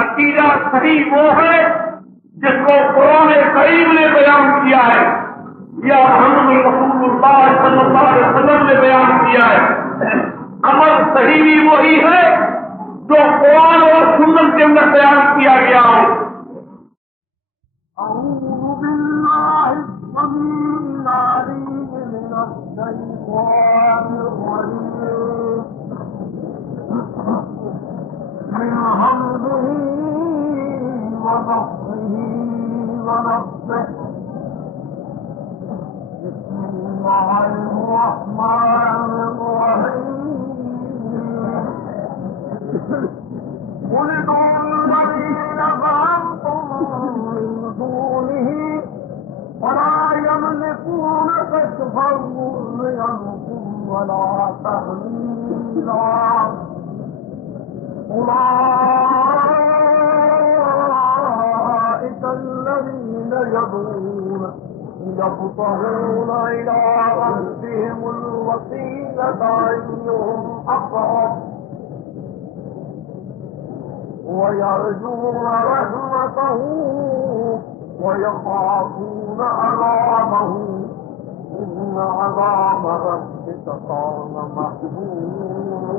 عقیدہ صحیح وہ ہے جس کو قرآن کریم نے بیان کیا ہے یا محمد رسول اللہ صلی اللہ علیہ وسلم نے بیان کیا ہے. عمل صحیح بھی وہی ہے جو قرآن اور سنت کے اندر بیان کیا گیا ہو. يبتغون إلى ربهم الوسيلة أيهم أقرب ويرجون رحمته ويخافون عذابه إن عذاب ربك كان محذورا.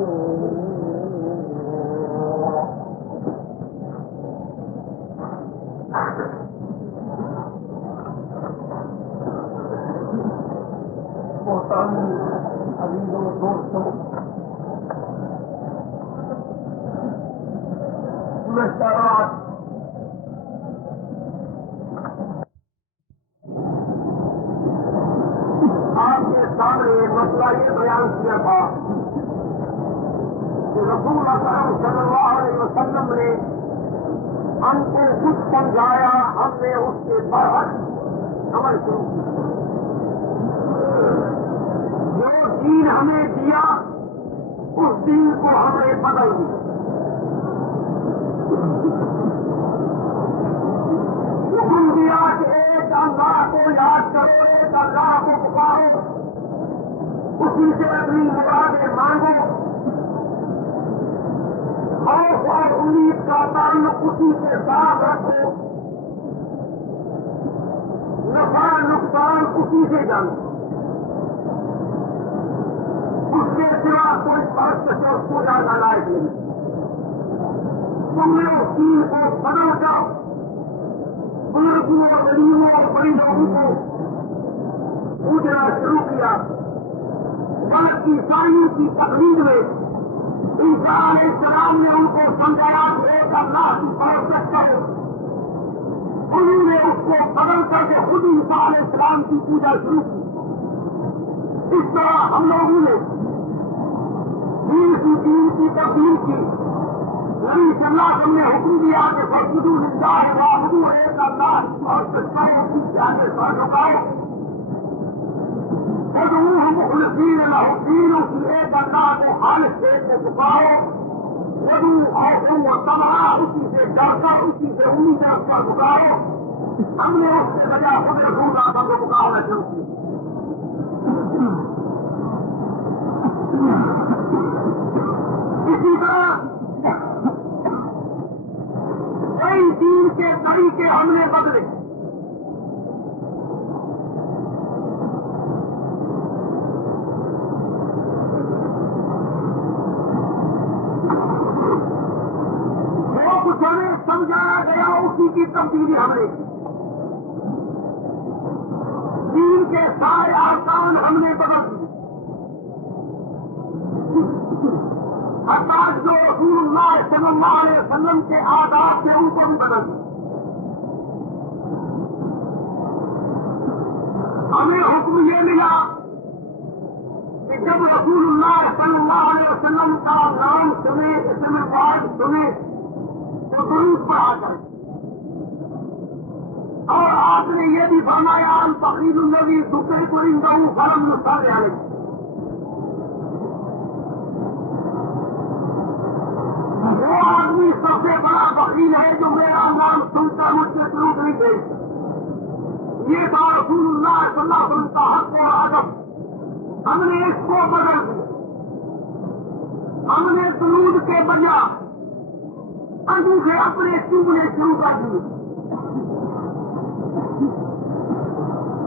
عزیزوں دوستوں، مشترات آپ کے سامنے مسئلہ یہ بیان کیا تھا کہ رسول اکرم صلی اللہ علیہ وسلم نے ہم کو کچھ سمجھایا، ہم نے اس کے برعکس عمل شروع کیا. جو دین ہمیں دیا اس دین کو ہم نے بدل دیا. حکم دیا کہ ایک اللہ کو یاد کرو، ایک اللہ کو پکارو، اسی سے اپنی مرادیں مانگو، خوف اور امید کا تعلق اسی سے ساتھ رکھو، نفع نقصان اسی سے جانو، اس کے سوا کوئی پرست اور پوجا کا لائق نہیں. تم نے اس دین کو بدل جاؤ، بزرگوں اور غریبوں اور بڑی لوگوں کو پوجنا شروع کیا. بات کی عیسائیوں کی تقلید میں عیسیٰ علیہ السلام نے ان کو سمجھایا کہ ایک اللہ کی پرست کرو. انہوں نے اس کو بدل کر کے خود عیسیٰ علیہ السلام کی پوجا شروع کی. اس طرح ہم لوگوں نے دین کی تبدیل کی. نبی صلی اللہ علیہ وسلم نے حکم دیا کہ فاسدو للہ وعبدو، ایک اللہ کی پرست کرو، اس کے آگے سر جھکاؤ. ادعوہ مخلصین لہ الدین، اس ایک اللہ کو خالص دیکھ کے پکارو. ودو خوفا وطمعا، اسی سے ڈر کر، اسی سے امید رکھ کر پکارو. ہم نے اس کے بجائے خود رسول اللہ کو پکارنا شروع کیا. اسی طرح کئی دین کے طریقے ہم نے بدلے. جو کچھ ہمیں سمجھایا گیا اسی کی تبدیلی ہم نے کی. دین کے سارے ارکان ہم نے بدل دیے. حتیٰ جو رسول اللہ صلی اللہ علیہ وسلم کے آداب تھے ان کو بھی بدل دیا. ہمیں حکم یہ ملا کہ جب رسول اللہ صلی اللہ علیہ وسلم کا نام سنے، اسم پاک سنے تو درود پڑھا کرے. اور آپ نے یہ بھی فرمایا تقریر النبی ذکر کو اندہو فرم مصر علیہ. وہ آدمی سب سے بڑا بخیل ہے جو میرا نام سنتا مجھ سے درود نہیں بھیجتا. یہ تھا رسول اللہ صلی اللہ علیہ وسلم کا حق و آدب. ہم نے اس کو بدل دیا. ہم نے درود کے بجائے انگوٹھے اپنے چومنے شروع کر دیے.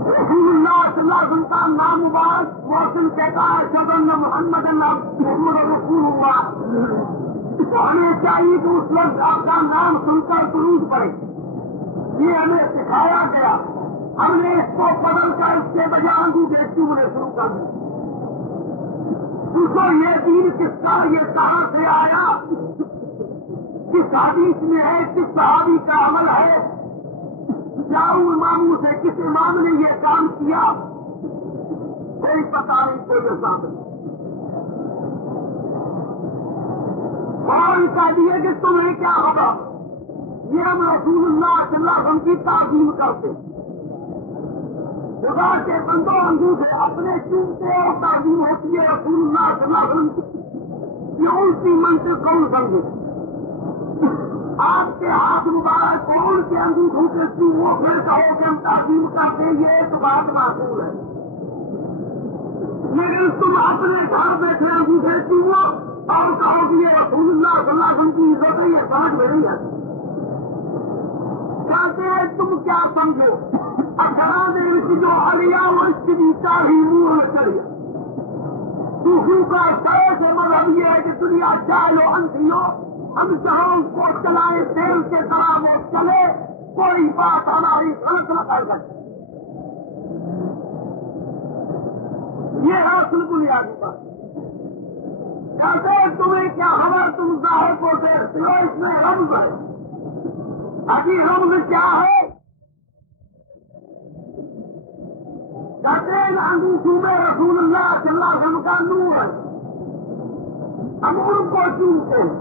رسول اللہ صلی اللہ علیہ وسلم کا نام مبارک موسم کہتا ہے شبن محمد محمد رسول اللہ. تو ہمیں چاہیے کہ اس وقت آپ کا نام سن کر درود پڑے. یہ ہمیں سکھایا گیا. ہم نے اس کو بدل کر اس کے بجائے انگوٹھے چومنے شروع کر دی. دوسرا یہ دین کس کا یہ کہاں سے آیا؟ کس حدیث میں ہے؟ کس صحابی کا عمل ہے؟ کیا اماموں سے کس امام نے یہ کام کیا؟ کوئی پتا نہیں، کوئی حساب نہیں. اور کہہ دیے کہ تمہیں کیا ہوگا؟ یہ ہم رسول اللہ صلی اللہ علیہ وسلم کی تعظیم کرتے. خدا کے بندوں انگوٹھے اپنے چومتے اور تعظیم ہوتی ہے رسول اللہ صلی اللہ علیہ وسلم کی. یہ ان کی منصب کون سمجھے؟ آپ کے ہاتھ مبارک کون کے انگوٹھوں کے چومو پھر کہو کہ ہم تعظیم کرتے، یہ ایک بات معقول ہے. لیکن تم اپنے گھر بیٹھے انگوٹھے چومو اور کہو کہ یہ رسول اللہ صلی اللہ علیہ وسلم کی عزت ہے، یہ سمجھ میں نہیں آتی. کہتے ہیں تم کیا سمجھو؟ اگر جو علیا وہ اس کی نیچا ہی منہ چلے. دوسروں کا سر سے مطلب یہ ہے کہ دنیا چاہو انتھیو، ہم چاہو اس کو چلائے تیل کے طرح وہ چلے، کوئی بات ہماری غلط نہ کر سکے. یہ اصل بنیادی بات. کہتے ہیں تمہیں کیا خبر تم ظاہر کو دیکھتے ہو، اس میں رمز ہے. ابھی رمز کیا ہے؟ کہتے ہیں انگوٹھوں میں رسول اللہ صلی اللہ علیہ وسلم کا نور ہے. ہم ان کو چومتے ہیں.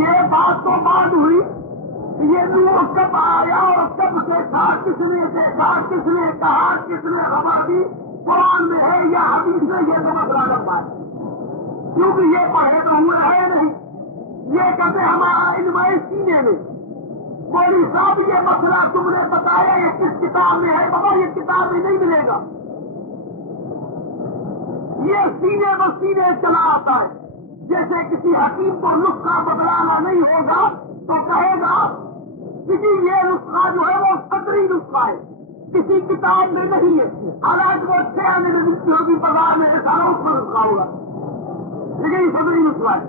یہ بات تو بات ہوئی کہ یہ نور کب آیا اور کب سے تھا، کس نے دیکھا، کس نے کہا، کس نے خبر دی، قرآن میں ہے یا حدیث میں، یہ تو مسئلہ لگتا ہے. کیونکہ یہ پڑھے تو ہوئے ہے نہیں. یہ کہتے ہمارا علم ہے سینے میں. مولوی صاحب یہ مسئلہ تم نے بتایا یہ کس کتاب میں ہے؟ بابا یہ کتاب میں نہیں ملے گا. یہ سینے بسینے چلا آتا ہے. جیسے کسی حکیم کو نسخہ بدلانا نہیں ہوگا تو کہے گا کسی یہ نسخہ جو ہے وہ صدری نسخہ ہے، کسی کتاب میں نہیں ہے. حالانکہ وہ 6 آنے میں ملتی ہوگی بازار میں سارا اس کو نسخہ ہوگا، لیکن یہ صدری نسخہ ہے.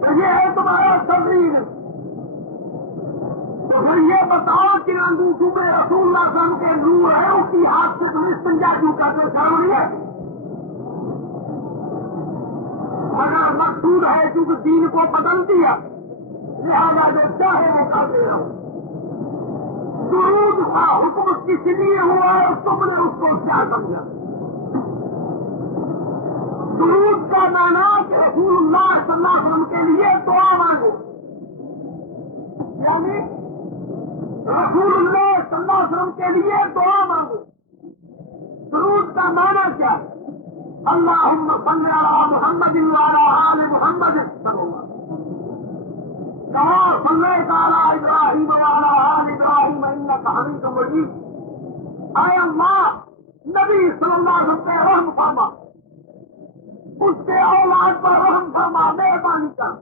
تو یہ ہے تمہارا صدری نسخہ. تو پھر یہ بتاؤ کہ انگوٹھوں میں رسول اللہ صلی اللہ علیہ وسلم کے نور ہے، اس کی ہاتھ سے تم استنجا کیوں کرتے؟ ضروری ہے. مگر مقصود ہے کیونکہ دین کو بدل دیا، لہٰذا جو چاہے وہ کرتے رہو. درود کا حکم کس لیے ہوا اور تم نے اس کو کیا سمجھا؟ درود کا معنی کہ رسول اللہ صلی اللہ علیہ وسلم کے لیے دعا مانگو. یعنی رسول اللہ صلی اللہ علیہ وسلم کے لیے دعا مانگو. درود کا معنی کیا؟ اللہم صلی علی محمد وعلی آل محمد کما صلیت علی ابراہیم وعلی آل ابراہیم انک حمید مجید. اے اللہ نبی صلی اللہ علیہ وسلم پہ رحم فرما، اس کے اولاد پر رحم فرما، مہربانی کر.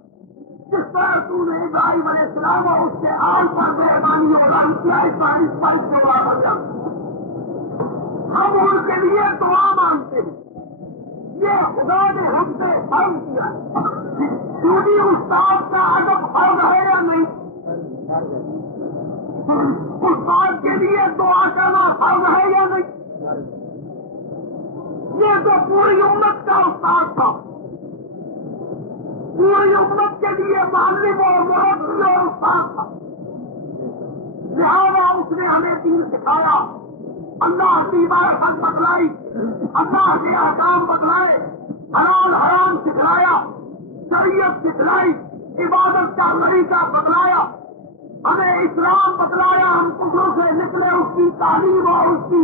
جس طرح تو نے ابراہیم علیہ السلام اور اس کے آل پر مہربانی اور رحم کیا، اس پر دعا کر جا. ہم ان کے لیے دعا مانگتے ہیں. یہ خدا نے ہم سے فرض کیا. چونکہ استاد کا ادب فرض ہے یا نہیں؟ استاد کے لیے دعا کرنا فرض ہے یا نہیں؟ یہ تو پوری امت کا استاد تھا، پوری امت کے لیے معلم اور مربی اور استاد تھا. لہٰذا اس نے ہمیں دین سکھایا، اللہ کی عبادت بتلائی، اللہ کے احکام بتلائے، حلال حرام سکھلایا، شریعت سکھلائی، عبادت کا طریقہ بتلایا، ہمیں اسلام بتلایا. ہم کفر سے نکلے اس کی تعلیم اور اس کی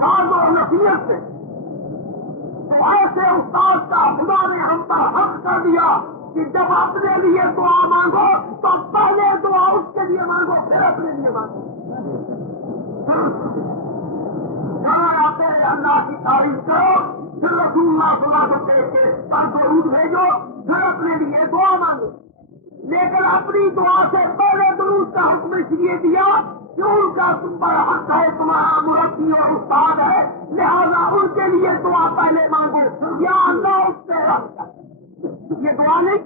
ساز و نصیحت سے. تو ایسے استاد کا خدا نے ہم پر حق کر دیا کہ جب اپنے لیے دعا مانگو تو پہلے دعا اس کے لیے مانگو، پھر اپنے لیے مانگو. جہاں آتے اللہ کی تعریف کرو، پھر رسول اللہ صلی اللہ علیہ وسلم کے پر درود بھیجو، پھر اپنے لیے دعا مانگو. لیکن اپنی دعا سے پہلے درود کا حکم اس لیے دیا کہ ان کا تم پر حق ہے، تمہارا مربی اور استاد ہے، لہذا ان کے لیے دعا پہلے مانگو، یا اللہ اس سے رحم کر۔ یہ دعا نہیں،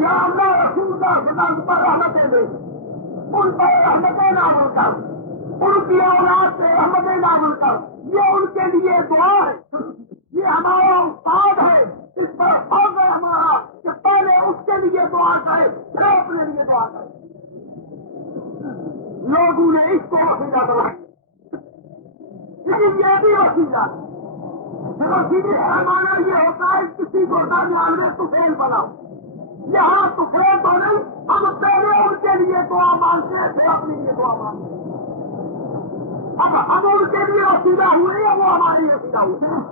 یا اللہ رسول کا خدمت پر رحمتیں دے، ان پر رحمتیں نازل کر، ان کی اولاد سے رحمتیں نازل کر، یہ ان کے لیے دعا ہے۔ یہ ہمارا استاد ہے، اس پر فرض ہے ہمارا کہ پہلے اس کے لیے دعا کرے پھر اپنے لیے دعا کرے۔ لوگوں نے اس کو وسیلہ بنایا، لیکن یہ بھی وسیلہ وسیلے مانا یہ ہوتا ہے کسی کو درمیان میں سفید بناؤ، یہاں سفید تو نہیں، ہم پہلے ان کے لیے دعا مانگتے ہیں پھر اپنے لیے دعا مانگتے ہیں۔ اب ہم ان کے لیے وسیلہ ہوئے یا وہ ہمارے لیے وسیلہ ہوئے؟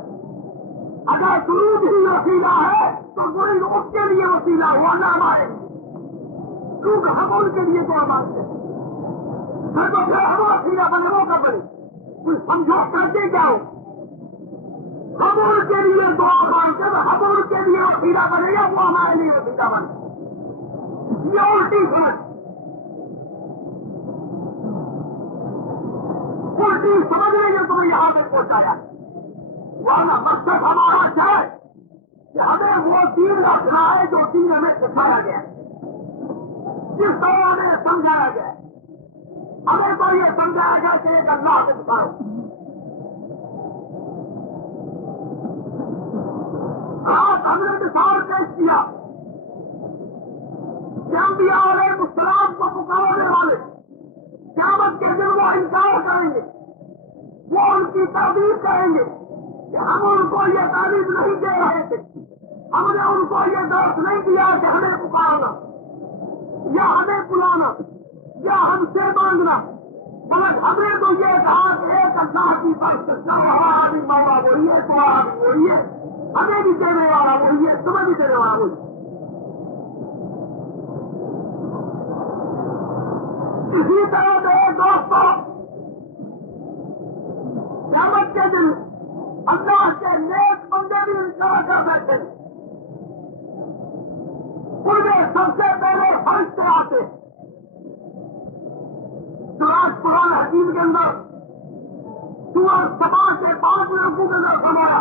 اگر درود ہی وسیلہ ہے تو کوئی اس کے لیے وسیلہ ہوا نہ ہمارے، کیونکہ ہم ان کے لیے دعا مانگتے ہیں۔ تو پھر ہم وسیلہ بنو کا بنے، کوئی سمجھو کرتے جاؤ، ہم ان کے لیے دعا مانگتے ہیں، ہم ان کے لیے وسیلہ بنے یا وہ ہمارے لیے وسیلہ بنے؟ یہ الٹی سمجھ، الٹی سمجھ نے جو تمہیں یہاں پہ پہنچایا، ورنہ مقصد ہمارا ہے کہ ہمیں وہ دین رکھنا ہے جو دین ہمیں سکھایا گیا، جس طرح ہمیں سمجھایا گیا۔ ہمیں تو یہ سمجھایا گیا کہ ایک اللہ سے پکارو۔ آج ہم نے مثال پیش کیا کہ انبیاء علیہ السلام کو پکارنے والے قیامت کے دن وہ انکار کریں گے، وہ ان کی تعریف کریں گے کہ ہم ان کو یہ تعریف نہیں دے رہے تھے، ہم نے ان کو یہ درس نہیں دیا کہ ہمیں پکارنا یا ہمیں بلانا یا ہم سے مانگنا، مگر ہم نے تو یہ کہا کہ ایک اللہ کی بات ہمارا بھی مولا وہی ہے، تمہارا بھی وہی ہے، ہمیں بھی دینے والا وہی ہے، تمہیں بھی دینے والا وہی ہے۔ اسی طرح میرے دوستوں، قیامت کے دن اللہ کے نیک بندے بھی انکار کر بیٹھے، ان میں سب سے پہلے فرشتے آتے۔ آج قرآن حکیم کے اندر سورہ سبا کے 5 رکوع کے اندر فرمایا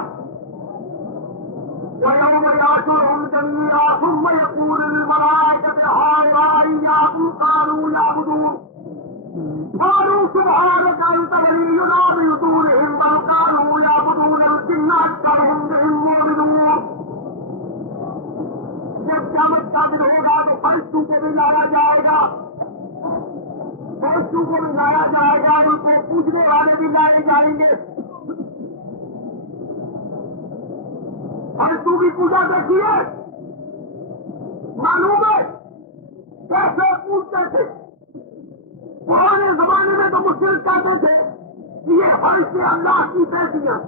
وَيَوْمَ يَحْشُرُهُمْ جَمِيعًا ثُمَّ يَقُولُ لِلْمَلَائِكَةِ هَٰؤُلَاءِ إِيَّاكُمْ كَانُوا يَعْبُدُونَ قَالُوا سُبْحَانَكَ أَنْتَ وَلِيُّنَا مِن دُونِهِم بَلْ كَانُوا يَعْبُدُونَ الْجِنَّ أَكْثَرُهُم بِهِم مُّؤْمِنُونَ۔ جب قیامت کا دن ہوگا تو فرشتوں کو بھی لایا جائے گا، فرشتوں کو بھی لایا جائے گا، ان کو پوچھنے والے بھی لائے جائیں گے۔ فرشتوں کی پوجا دیکھیے، معلوم ہے کیسے پوچھتے تھے۔ پرانے زمانے میں تو مشرک کہتے تھے کہ یہ فرشتے اللہ کی بیٹیاں،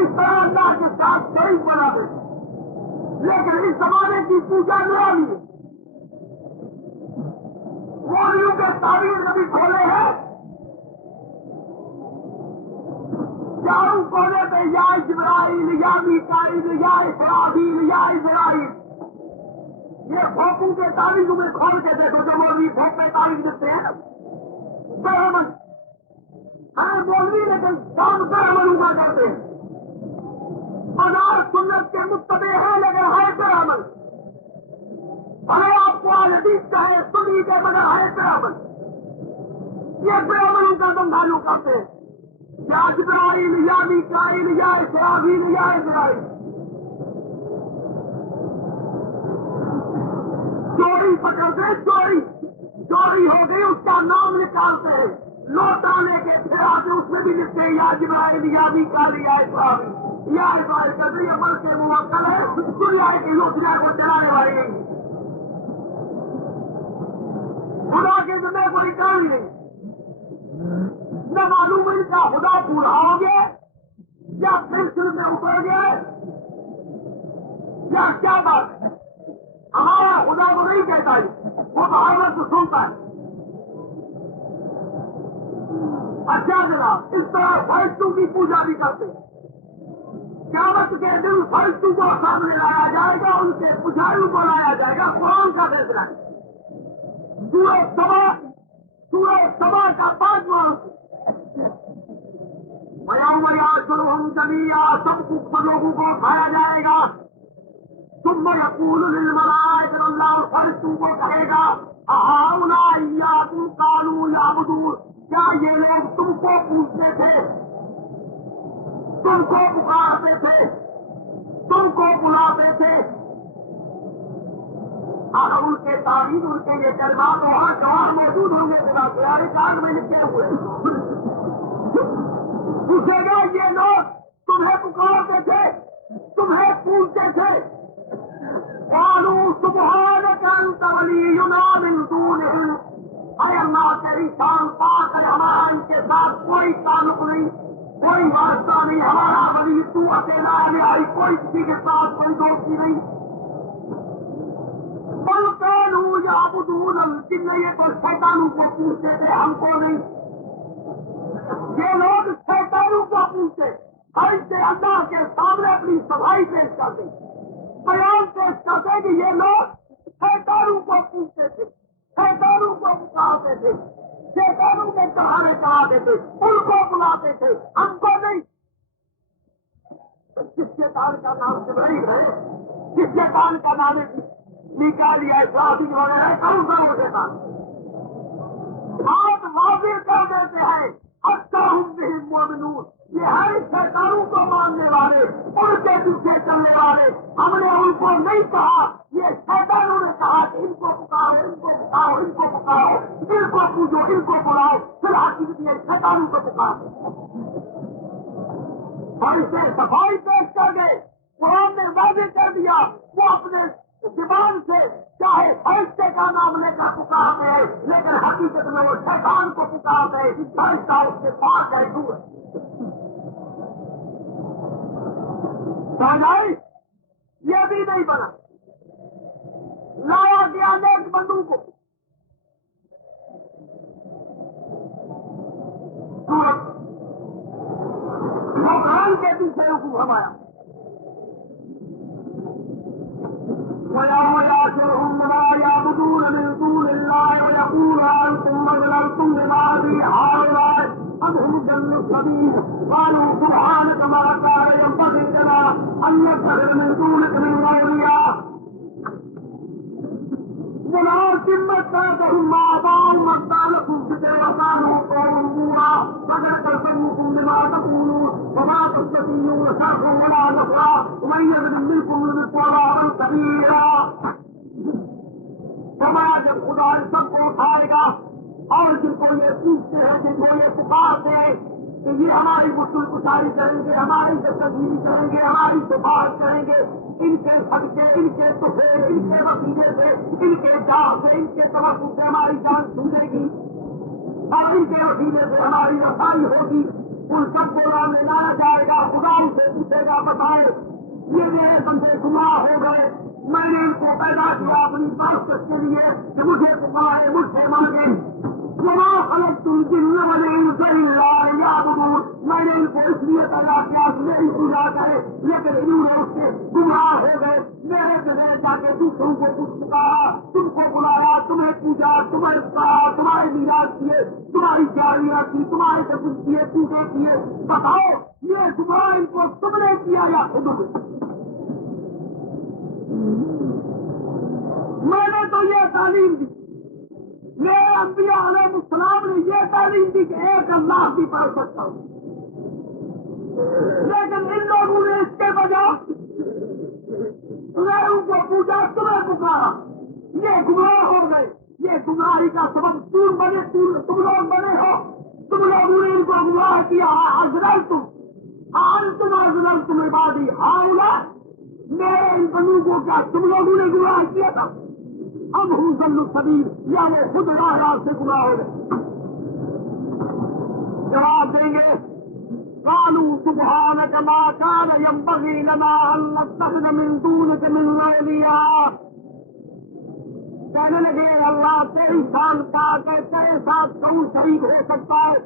اس طرح اللہ کے ساتھ شریک بنا دے، لیکن اس زمانے کی پوجا نرالی ہے۔ مولیوں کے تعبیر کبھی کھولے ہیں، چاروں کونے پہ یا جبرائیل یا میکائیل یا اسرافیل یا اسرائیل، یہ بھوپوں کے تعبیر میں کھول کے دیکھو، جو مولوی بھوپ پہ تعبیر دیتے ہیں نا، برہمن، ہمیں مولوی لیکن کام برہمن ہوا کرتے ہیں، بازار سنت کے متبع ہے لیکن ہے برہمن، بھلے آپ کو حدیث کہے سنی کے مگر ہے برہمن، یہ برہمنوں کا تم معلوم کرتے ہیں، یا جبرائیل یا میکائیل یا اسرافیل یا اسرائیل۔ چوری پکڑتے، چوری ہو گئی، اس کا نام نکالتے ہیں، لوٹانے کے پھر آتے اس میں بھی لکھتے یا جبرائیل یا میکائیل یا اسرافیل یا اسرائیل کا ذریعہ بل کے موکل ہے، دنیا کی لوٹنے کو چلانے والی نہیں، خدا کے ذمہ کوئی کام نہیں۔ نہ معلوم ان کا خدا پورا ہو گیا یا پھر میں اتر گیا یا کیا بات ہے؟ ہمارا خدا کو نہیں کہتا ہے، وہ آواز سنتا ہے۔ اچھا جناب، اس طرح فرشتوں کی پوجا بھی کرتے، قیامت کے دن فرشتوں کو سامنے لایا جائے گا چلائیں. سورہ سبا کا 5واں وَيَوْمَ جَمِيعًا سب لوگوں کو اٹھایا جائے گا. ثم يقول للملائكة اللہ فرشتوں کو کہے گا أَهَٰؤُلَاءِ إِيَّاكُمْ كَانُوا يَعْبُدُونَ کیا یہ لوگ تم کو پوچھتے تھے, تم کو پکارتے تھے, تم کو بلاتے تھے؟ اگر ان کے تعریف ان کے یہ کلمات وہاں گواہ موجود ہوں گے خدا کے کارڈ میں لکھے ہوئے پوچھے گا یہ لوگ تمہیں پکارتے تھے, تمہیں پوچھتے تھے. قالوا سبحانك انت ولينا من دونهم اے اللہ تیری شان پاک ہے, ہمارا ان کے ساتھ کوئی تعلق نہیں, کوئی واسطہ نہیں, ہمارا ولی تو اکیلا ہے, کوئی کسی کے ساتھ کوئی دوستی نہیں. بل كانوا يعبدون الجن یہ تو شیطانوں کو پوچھتے تھے, ہم کو نہیں. یہ لوگ شیطانوں کو پوچھتے, فرشتے اللہ کے سامنے اپنی صفائی پیش کرتے, بیان پیش کرتے کہ یہ لوگ شیطانوں کو پوچھتے تھے, شیطانوں کو پکارتے تھے, شیطانوں کے کہانے کہاتے تھے, ان کو بلاتے تھے, ہم کو نہیں. کس شیطان کا نام جبرائیل ہے, کس شیطان کا نام میکائیل ہے, اسرافیل وغیرہ ہے, کون سا وہ شیطان بات واضح کر دیتے ہیں. اکثرهم بهم مؤمنون یہ ہے شیطانوں کو ماننے والے, ان کے پیچھے چلنے والے. ہم نے ان کو نہیں کہا, یہ شیطانوں نے کہا کہ ان کو پکارو, ان کو پکارو, ان کو پکارو, ان کو پوچھو, ان کو بلاؤ. پھر حقیقت یہ شیطانوں کو پکارو. اور اسے صفائی پیش کر گئے. قرآن نے واضح کر دیا وہ اپنے زبان سے چاہے فرشتے کا نام لے کر پکارتے ہیں, لیکن حقیقت میں وہ شیطان کو پکارتے ہیں. فرشتہ اس کے پاس ہے, دور ہے. یہ بھی نہیں بنا, لایا گیا نیک بندوں کو. قرآن کے پیچھے حکم ہمارا وَيَوْمَ يَحْشُرُهُمْ وَلَا يَعْبُدُونَ مِن دُونِ اللَّهِ وَيَقُولُ أَأَنتُمْ أَضْلَلْتُمْ عِبَادِي هَٰؤُلَاءِ أَمْ هُمْ ضَلُّوا السَّبِيلَ قَالُوا سُبْحَانَكَ مَا كَانَ يَنبَغِي لَنَا أَن نَّتَّخِذَ مِن دُونِكَ مِنْ أَوْلِيَاءَ ولكن متعتهم آباؤهم واختلفوا الذكر وكانوا قوما بورا فلا تلزموكم بما تقولون وما تستطيعون شرا ولا نصرا ومن يظلم منكم نذقه كبيرا. فرمایا جب خدا ان سب کو اٹھائے گا اور جن کو یہ پوچھتے ہیں, جن کو یہ پکارتے ہیں کہ یہ ہماری مشکل کشائی کریں گے, ہماری تصویر کریں گے, ہماری سفارش کریں گے, ان کے صدقے, ان کے تحفے, ان کے وسیلے سے, ان کے جاہ سے, ان کے توقع سے ہماری جان چھوٹے گی اور ان کے وسیلے سے ہماری رسائی ہوگی. ان سب کو میں لایا جائے گا. خدا ان سے پوچھے گا بتائے یہ میرے بندے گمراہ ہو گئے, میں نے ان کو پیدا کیا اپنی بارشت کے لیے کہ مجھے پکارے, مجھ سے مانگے. وما خلقت الجن والانس الا ليعبدون میں نے ان کو اس لیے پیدا کیا میری پوجا کرے, لیکن انہوں نے اس سے گمراہ ہو گئے. میرے بغیر جا کے دوسروں کو کچھ پکارا, تم کو بلایا, تمہیں پوجا, تمہیں پکارا, تمہارے میراث کیے, تمہاری جاریاں کی, تمہارے سے کچھ کیے, پوجا کیے. بتاؤ یہ گمراہ ان کو تم نے کیا یا خود نے؟ میں نے تو یہ تعلیم دی, میرے انبیاء علیہ السلام نے یہ تعلیم دی کہ ایک اللہ کی پرست کرو, لیکن ان لوگوں نے اس کے بجائے تمہیں ان کو پوچھا, تمہیں پکارا. یہ گمراہ ہو گئے. یہ گمراہی کا سبب تم بنے, تم لوگ بنے ہو. تم لوگوں نے ان کو گمراہ کیا. تم عبادی ہؤلاء میرے ان بندوں کو کیا تم لوگوں نے گمراہ کیا تھا؟ اب ہوں ضلوا السبیل یا وہ خود راہ سے گمراہ ہو گئے. جواب دیں گے قالوا سبحانك ما كان ينبغي لنا أن نتخذ من دونك من أولياء. کہنے لگے اللہ تیری شان پاک ہے, تیرے ساتھ کون شریک ہو سکتا ہے,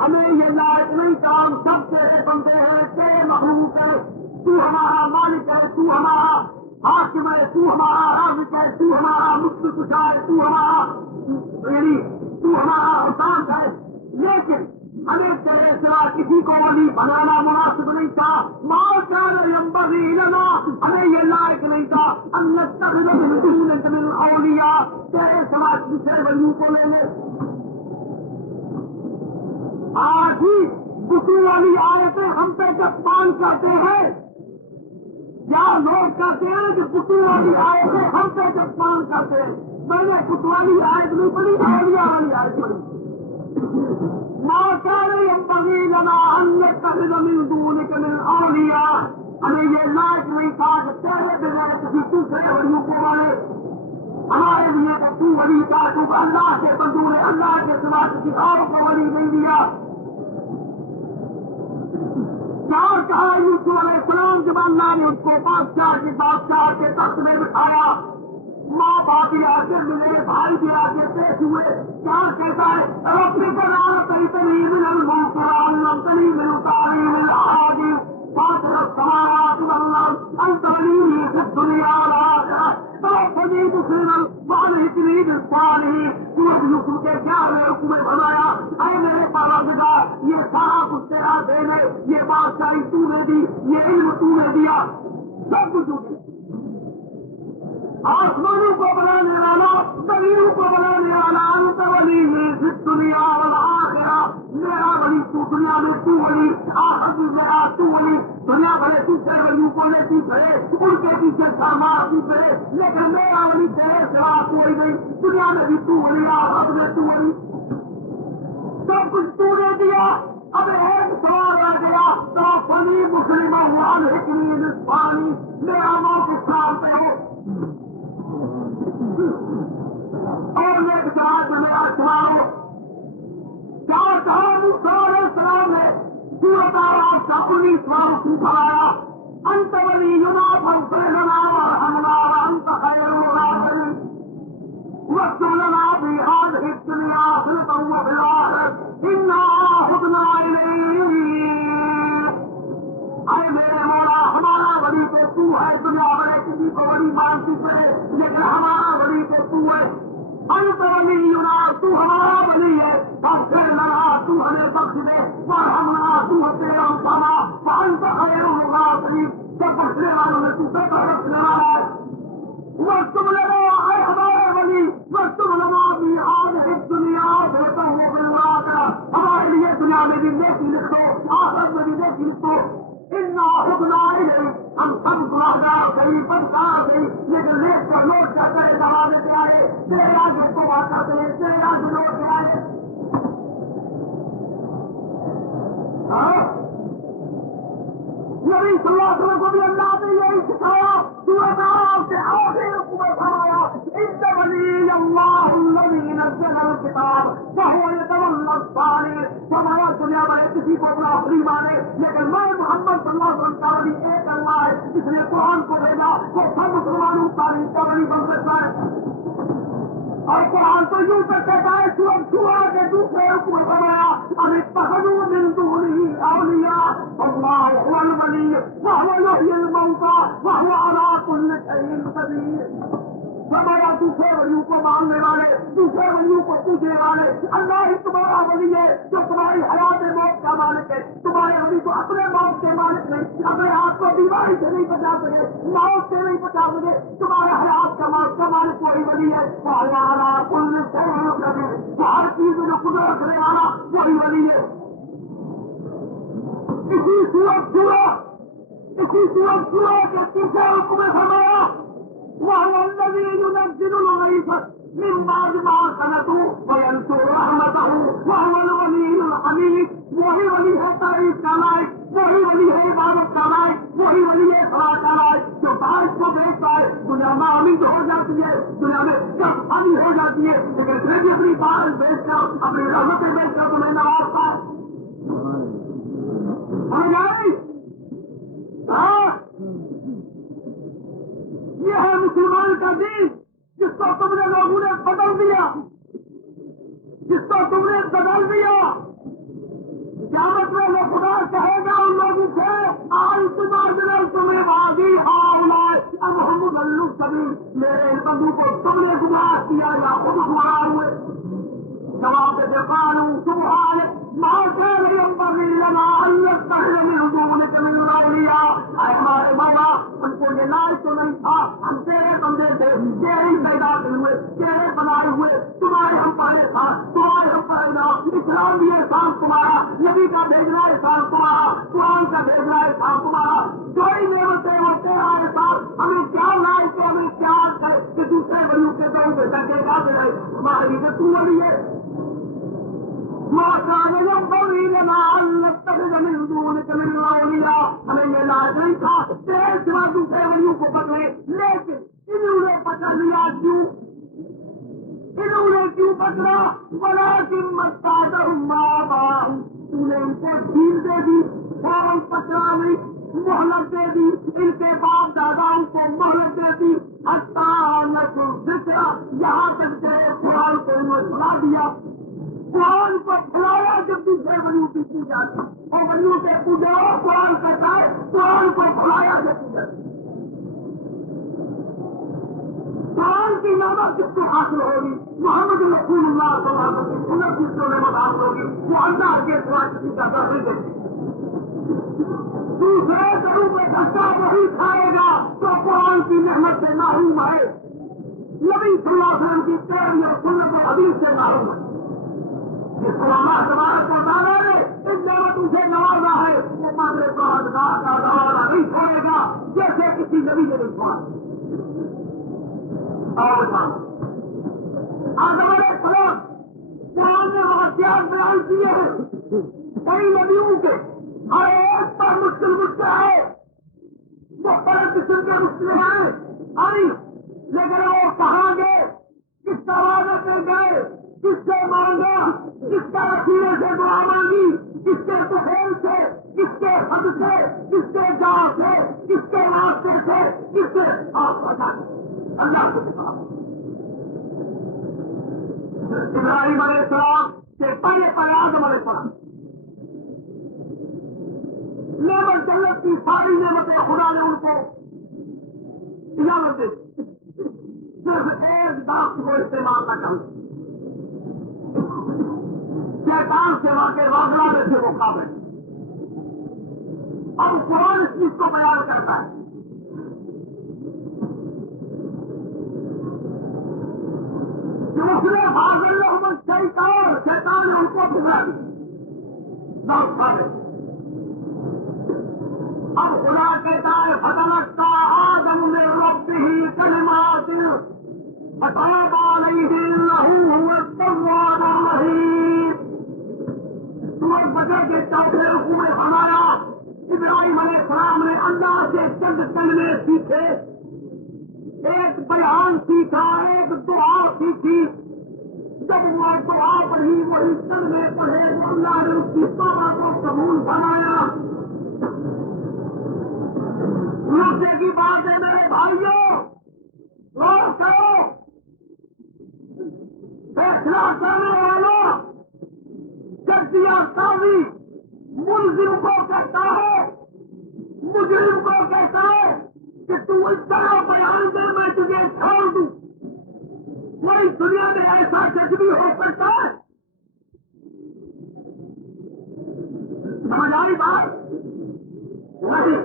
ہمیں یہ لائق نہیں کام, سب تیرے بندے ہیں, تیرے مخلوق ہے, تو ہمارا مالک ہے, تو ہمارا حاکم ہے, تو ہمارا رازق ہے, تو ہمارا مقتدر یعنی تو ہمارا استاد ہے، لیکن ہمیں تیرے سوا کسی کو ولی بنانا مناسب نہیں تھا. ماں کان ينبغي لنا، ہمیں یہ لائق نہیں تھا ان نتخذ من دونك من اولیاء، تیرے سوا دوسرے ولیوں کو لے لے. آج ہی بتوں والی آیتیں ہم پہ جب پال کرتے ہیں، یا لوگ کہتے ہیں کہ بتوں والی آیتیں ہم پہ جب پال کرتے ہیں. میں نے بت والی آیت نہیں پڑھی، اولیاء والی آیت پڑھی. ما كان ينبغي لنا ان نتخذ من دونك من اولیاء، ہمیں یہ لائق نہیں تھا کہ تیرے بغیر کسی دوسرے ولیوں کو مانے. ہمارے لیے تو تو ولی تھا، تو اللہ کے بندوں نے اللہ کے سوا کسی اور کو ولی نہیں دیا. اور کہا یوسف علیہ السلام جب اللہ نے اس کو بادشاہ کے تخت میں بٹھایا، ماں باپ بھی آگے ملے، بھائی بھی آگے پیش ہوئے. کیا کہتا ہے؟ ربی کا نام تری من المنصران لم تری من تعلیم الحاجی فاطر السماوات والارض انت ولي في الدنيا والآخرة توفني مسلما والحقني بالصالحين. یوسف کے کیا حکم بنایا؟ اے میرے پروردگار، یہ سارا کچھ تیرا دین ہے، یہ بادشاہی تو نے دی، یہ علم تو نے دیا، سب کچھ تو نے. آسمانوں کو بنانے والا، زمینوں کو بنانے والا، انت ولی فی الدنیا والآخرہ، میرا ولی تو دنیا میں تو ولی، آخرت میں میرا تو ولی. دنیا بھلے دوسرے ولیوں کو لے تو کرے، ان کے پیچھے سامان تو کرے، لیکن میرا ولی تیرے سوا کوئی نہیں. دنیا میں بھی تو ولی، آخرت میں تو ولی، سب کچھ تو نے دیا. اب ایک سوال رہ گیا، تو فنی مسلم والحقنی بالصالحین، میرا موت اس سال پہ ہو. اور میرے ساتھ میرا سوال چار کہا موسیٰ علیہ السلام نے سورۃ اعراف کا 19واں سپارہ، انت ولینا فاغفر لنا وارحمنا وانت خیر الغافرین واغفر لنا فی هذه الدنیا حسنة وفی الآخرة انا ہدنا الیک. اے میرے مولا، ہمارا ولی تو تو ہے. دنیا بھلے کسی کو ولی مانتی کرے، لیکن ہمارا ولی تو تو ہے. انت ولینا، تو ہمارا ولی ہے. فاغفر لنا، تو ہمیں بخش دے. وارحمنا، تو ہمیں رحم فرما. وانت خیر الغافرین، سب بخشنے والوں میں تو بہتر بخشنے والا ہے. واکتب لنا، اے ہمارے ولی، واکتب لنا فی هذه الدنیا حسنة وفی الآخرة، ہمارے لیے دنیا میں بھی نیکی لکھ دو، آخرت میں بھی نیکی لکھ دو. انا ہدنا الیک، ہم سب گناہگار گئی، بدکار گئی، لیکن نیک کا لوٹ کرتے ہیں، دروازے پہ آئے، تیرے آگے توبہ کرتے ہیں، تیرے آگے لوٹ کے آئے. نبی صلی اللہ علیہ وسلم کو بھی اللہ نے یہی سکھایا. سورۃ اعراف کے آخری رکوع میں فرمایا، ان ولی اللہ الذی نزل الکتاب وهو یتولی الصالحین. فرمایا دنیا میں کسی کو اپنا فری مانے، لیکن میں محمد صلی اللہ علیہ وسلم کا ولی ایک اللہ ہے، جس نے قرآن کو بھیجا، وہ سب مسلمانوں تاریخ کا ولی بن سکتا ہے. اور قرآن تو یوں تک کہتا ہے، سورۃ شورا کے دوسرے رکوع میں فرمایا، ام اتخذوا من دونه اولیاء واللہ هو الولی وهو یحیی الموتى وهو علی کل شیء قدیر. فرمایا دوسرے ولیوں کو ماننے والے، دوسرے ولیوں کو پوچھنے والے، اللہ ہی تمہارا ولی ہے جو تمہاری حیات موت کا مالک ہے. تمہارے ولی تو اپنے موت کے مالک نہیں، اپنے آپ کو بیماری سے نہیں بچا سکے، موت سے نہیں بچا سکے. تمہارے حیات کا مالک وہی ولی ہے. ہمارا کل شیء قدیر، ہر چیز میں قدرت رکھنے والا وہی ولی ہے. اسی صورت کے تیسرے رکوع میں فرمایا، وهو الذي ينزل الغيث من بعد ما قنطوا وينشر رحمته وهو الولي الحميد. وہی ولی ہے تعریف کا لائق، وہی ولی ہے عبادت کا لائق، وہی ولی ہے صلاح کا لائق، جو بارش کو بھیجتا ہے. دنیا میں آمین ہو جاتی ہے، دنیا میں جب آمین ہو جاتی ہے، لیکن پھر بھی اپنی بارش بھیج کر، اپنی رحمتیں بھیج کر تمہیں نوازتا ہے. یہ ہے مسلمان کا دین، جس کو تم نے لوگوں نے بدل دیا، جس کو تم نے بدل دیا. قیامت میں وہ خدا کہے گا ان لوگوں سے، آج تمہارے تمہیں باغی ہاؤ لائے اب مضل السبیل، میرے بندو کو تم نے گمراہ کیا یا خود گمراہ ہوئے؟ جواب دے قالوا سبحان ما كان ينبغي لنا ان نتخذ من دونك من اولياء، اے ہمارے مولا ہم کو یہ لائق تو نہیں تھا، ہم تیرے بندے تھے، تیرے ہی پیدا ہوئے، تیرے بنائے ہوئے، تمہارے ہم پالے تھا، تمہارے ہم پیدا، اسلام بھی احسان تمہارا، نبی کا بھیجنا احسان تمہارا، قرآن کا بھیجنا احسان تمہارا، کوئی نعمتیں اور تیرا احسان، ہمیں کیا لائق تو ہمیں کیا کرے کہ دوسرے بلیوں کے دوں پہ ڈکے گاتے رہے، ہمارے لیے تو ولی ہے۔ ما كان ينبغي لنا ان نتخذ من دونك من اولياء، ہمیں یہ لائق نہیں تھا تیرے سوا دوسرے ولیوں کو پکڑے، لیکن انہوں نے پکڑ لیا، کیوں؟ انہوں نے کیوں پکڑا؟ ولكن متعتهم آباؤهم، تو نے ان کو ڈھیل دے دی، فوراً پکڑا نہیں، مہلت دے دی، ان کے باپ داداؤں کو مہلت دے دی، حتی نسل ذکر، یہاں تک کہ قرآن کو انہوں نے بھلا دیا، قرآن کو کھلایا جب دوسرے ولیوں کی پوجا کی، اور ولیوں کے پوجا قرآن کہتا ہے قرآن کو کھلایا جب پوجا کی۔ قرآن کی نعمت کس کو حاصل ہوگی؟ محمد رسول اللہ صلی اللہ علیہ وسلم کی سنت جس کو نعمت حاصل ہوگی، وہ اللہ کے سوا کسی کا در نہیں دیتی۔ دوسرے دروں میں دھکا وہی کھائے گا تو قرآن کی نعمت سے محروم ہے، نبی صلی اللہ علیہ وسلم کی پیروی اور سنت و حدیث سے محروم ہے۔ جس کو اللہ تبارک و تعالیٰ نے اس نعمتوں سے نوازا ہے وہ مادر شہادت کا دوارہ نہیں چھوڑے گا، جیسے کسی نبی نے نہیں چھوڑا۔ اور آدم علیہ السلام قرآن نے واقعات بیان کیے ہیں کئی نبیوں کے، ہر ایک پر مشکل ہے، مختلف قسم کے مسئلے ہیں آئی، لیکن وہ کہاں گئے، کس کا وعدہ پہ گئے، کس سے مانگا، کس کا وسیلے سے دعا مانگی، کس کے طفیل سے، کس کے حد سے، کس کے جا سے، کس کے راستے سے، کس سے آپ پتا اللہ کو کہا۔ ابراہیم علیہ السلام سے پہلے آدم علیہ السلام، نعمت جنت کی ساری نعمتیں خدا نے ان کو اجازت دی، صرف ایک بات کو استعمال نہ کروں، شیطان سے واقع واقعہ سے مقابلے، اور قرآن اس چیز کو بیان کرتا ہے۔ دوسرے بھاگ محمد شیطان نے ان کو ٹکرا دی، بہت سارے۔ اب خدا کہتا ہے فتلقى آدم من ربه كلمات فتاب عليه إنه هو التواب الرحيم۔ سورۃ بدر کے چوتھے رکوع میں فرمایا ابراہیم علیہ السلام نے اللہ سے چند کلمے سیکھے، ایک بیان سیکھا، ایک دعا سیکھی، جب وہ دعا پڑھی وہی کلمے پڑھے تو اللہ نے اس کی توبہ کو قبول فرمایا۔ دوسرے کی بات ہے میرے بھائیوں، غور کرو، فیصلہ کرنے والا ججیا قاضی ملزم کو کہتا ہے، مجرم کو کہتا ہے کہ تو اس طرح بیان دے میں تجھے چھوڑ دوں، کوئی دنیا میں ایسا جج بھی ہو سکتا ہے؟ سمجھ آئی بات؟ نہیں،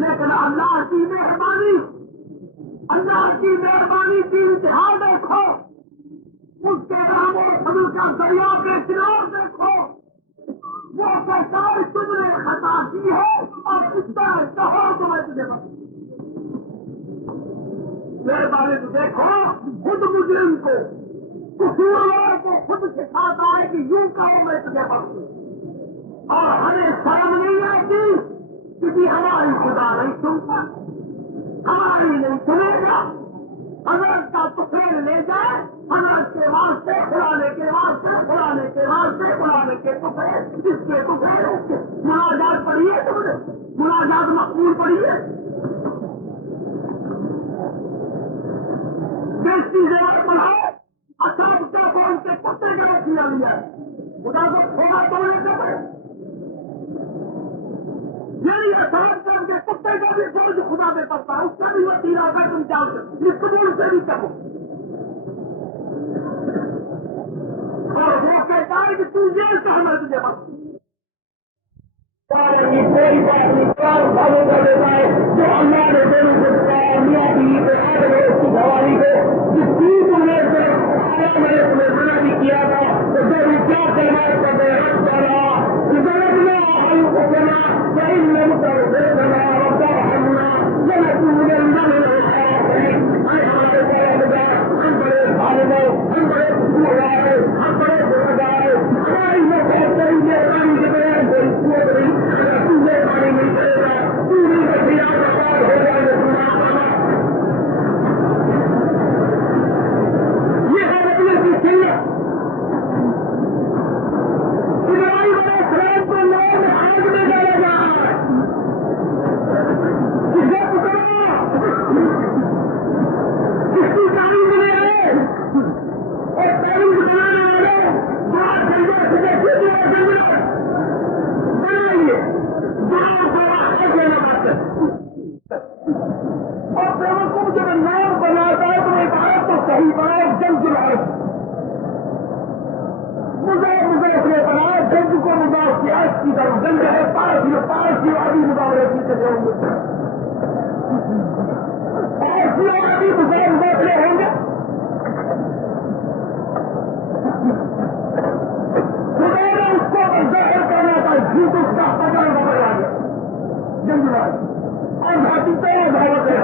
لیکن اللہ کی مہربانی، اللہ کی مہربانی کی انتہا دیکھو، اس کے رحم و فضل کا دریا کے کنار دیکھو، وہ کہتا ہے تم نے خطا کی ہے اور اس طرح کہو تو میں تجھے بتاؤں۔ مہربانی تو دیکھو، خود مجرم کو، قصوروار کو خود سکھاتا ہے کہ یوں کہو میں تجھے بتاؤں، اور ہمیں شرم نہیں آتی کسی ہماری خدا نہیں سنتا، ہماری نہیں سنے گا، حضرت کا تفریح لے جائے، حضرت کے واسطے کھلانے کے واسطے کھلانے کے واسطے کھلانے کے تفریح، جس کے تفریح مناجات پڑھیے، تم نے مناجات مقبول پڑھیے، بیستی زیور پڑھائے، اچھا بچہ کو ان کے پتے کے رکھ لیا خدا کو تھوڑا توڑنے سے پڑے، میری احساس کر کے کتے کا بھی فرض خدا پہ پڑتا ہے، اس کا بھی وسیلہ ہوتا ہے، تم جاؤ اس قبول سے بھی کہو اور وہ کہتا ہے کہ تم یہ سہنا تجھے بس کوئی بات نہیں کام بھاگو کر لیتا ہے جو اللہ نے دل سے میاں بیوی کو آج میں اس کی گواہی کو جس چیز میں سے میں نے تمہیں منع بھی کیا تھا تو جب یہ کیا کرنا کر دے رب کرا غلط نہ حل کو بنا صحیح لم کر دے بنا رب ہمنا لنا تم نے نہ ہمارے پروردگار ہم بڑے ظالم ہم بڑے گنہگار ہم بڑے گنہگار ہماری میں بہت ساری مہربانی کے بیان کوئی قوت نہیں اگر تم مہربانی نہیں کرے گا تو نہیں رکھے گا برباد ہو جائے گا تمہارا یہ ہے نبی کی سنت ابراہیم علیہ السلام کو لوگ آگ میں ڈالا جا رہا ہے عزت کرو جس کی تعلیم میں آئے اور تعلیم بنانے والے بہت جلدی سے دیکھیے جنگل بنائیے جہاں کو آگے دینا بات اور بیوقوف جب نام بناتا ہے تو ایک بات تو صحیح بناؤ جنگ جلائے مزاق نے بنایا جنگ کو مزاق کیا اس کی طرف جنگ ہے پاس کی آدھی مقابلے کی ہوں گے پاس کی آدھی مقابلے ہوں گے خدا نے اس کو ظاہر کرنا تھا جھوٹ اس کا پکڑ بڑھ آ گیا جنگ والے اور گھاٹی تو دعوت ہے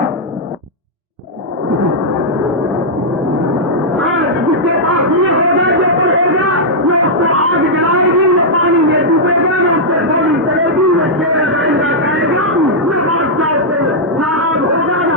جسے آخری ہوگا جو پڑھے گا نہ اس کو آگ جلائے گی نہ پانی میں ڈوبے گا نہ اس سے گولی چلے گی نہ شیر آئندہ کرے گا نہ بادشاہ سے ناراض ہوگا نہ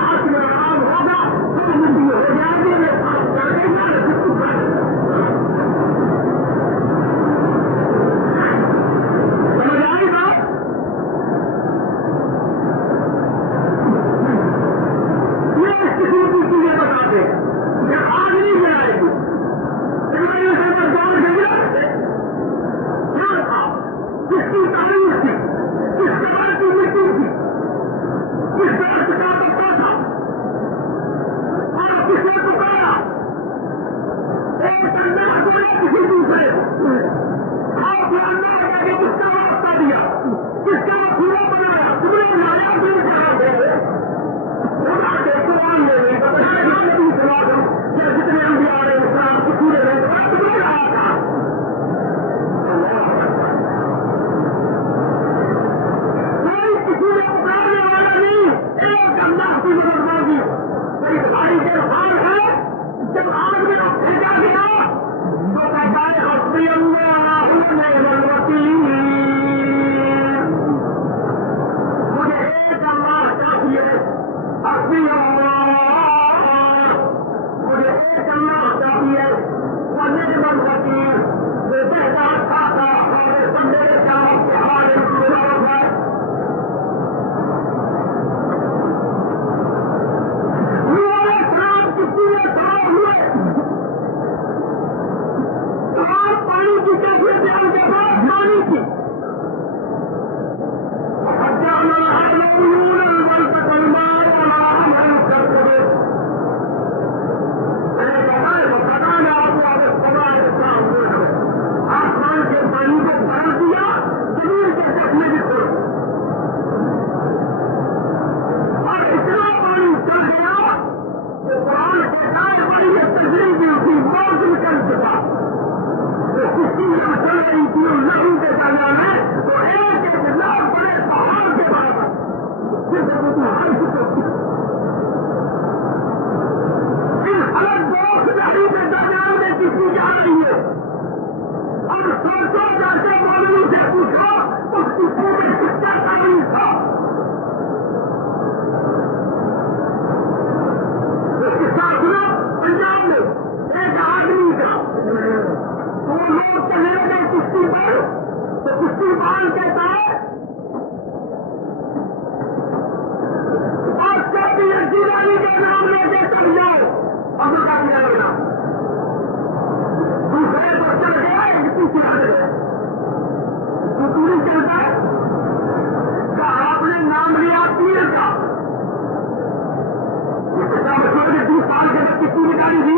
جانی تھی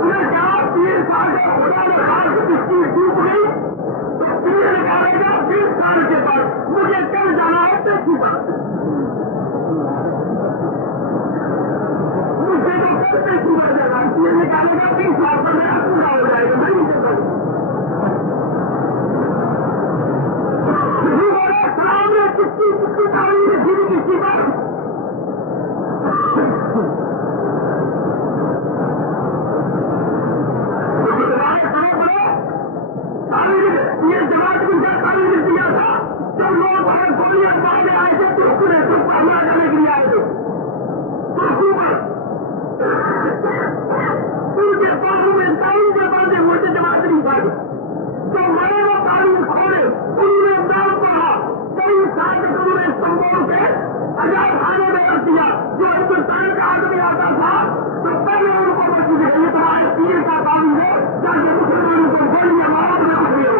انہیں کہا 3 سال کا خدا نے خاص کشتی ڈوب گئی تو تمہیں نکالے گا 20 سال کے بعد مجھے کل جانا ہے دیکھی بات مجھے تو کل دیکھی بڑھ جائے گا تمہیں نکالے گا 20 سال پر میرا پورا ہو جائے گا میں نہیں کرتا سامنے کشتی پانی میں گری کشتی پر یہ جماعت کو جب تعلیم دیا تھا جب لوگ بڑے گولیاں مارنے آئے تھے تو پورے تو پڑھنا جانے کے لیے آئے تھے ان کے پاؤں میں تعلیم کے باندھے ہوئے تھے جماعت نہیں پائی تو بڑے وہ تعلیم کھولے انہوں نے نام پڑھا کئی سال انہوں نے استنبول سے ہزار خانے میں رکھ دیا جو ہندوستان کا آدمی آتا تھا تو پہلے ان کو بچ گئے یہ تمہارے پیر کا کام ہے تاکہ مسلمانوں کو گولیاں مار میں رکھ دیا